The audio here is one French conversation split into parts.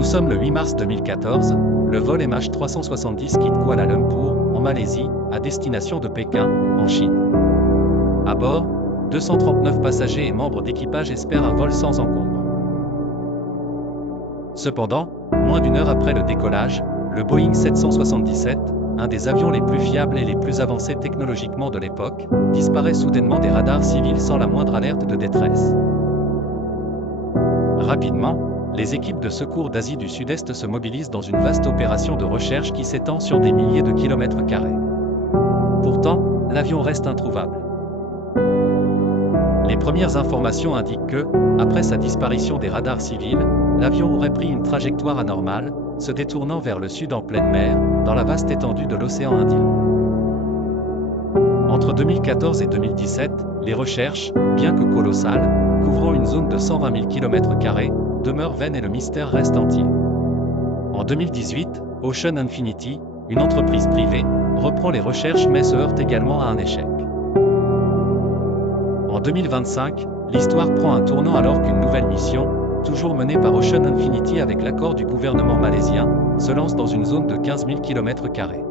Nous sommes le 8 mars 2014, le vol MH370 quitte Kuala Lumpur, en Malaisie, à destination de Pékin, en Chine. À bord, 239 passagers et membres d'équipage espèrent un vol sans encombre. Cependant, moins d'une heure après le décollage, le Boeing 777, un des avions les plus fiables et les plus avancés technologiquement de l'époque, disparaît soudainement des radars civils sans la moindre alerte de détresse. Rapidement, les équipes de secours d'Asie du Sud-Est se mobilisent dans une vaste opération de recherche qui s'étend sur des milliers de kilomètres carrés. Pourtant, l'avion reste introuvable. Les premières informations indiquent que, après sa disparition des radars civils, l'avion aurait pris une trajectoire anormale, se détournant vers le sud en pleine mer, dans la vaste étendue de l'océan Indien. Entre 2014 et 2017, les recherches, bien que colossales, couvrant une zone de 120 000 km², demeurent vaines et le mystère reste entier. En 2018, Ocean Infinity, une entreprise privée, reprend les recherches mais se heurte également à un échec. En 2025, l'histoire prend un tournant alors qu'une nouvelle mission, toujours menée par Ocean Infinity avec l'accord du gouvernement malaisien, se lance dans une zone de 15 000 km².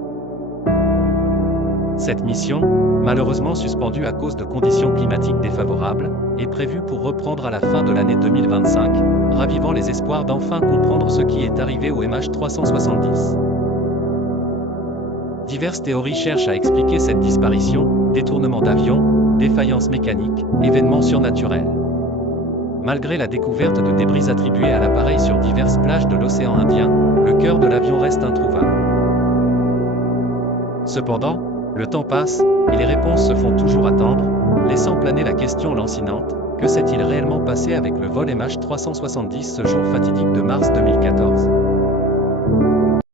Cette mission, malheureusement suspendue à cause de conditions climatiques défavorables, est prévue pour reprendre à la fin de l'année 2025, ravivant les espoirs d'enfin comprendre ce qui est arrivé au MH370. Diverses théories cherchent à expliquer cette disparition, détournement d'avion, défaillance mécanique, événements surnaturels. Malgré la découverte de débris attribués à l'appareil sur diverses plages de l'océan Indien, le cœur de l'avion reste introuvable. Cependant, le temps passe, et les réponses se font toujours attendre, laissant planer la question lancinante, que s'est-il réellement passé avec le vol MH370 ce jour fatidique de mars 2020 ?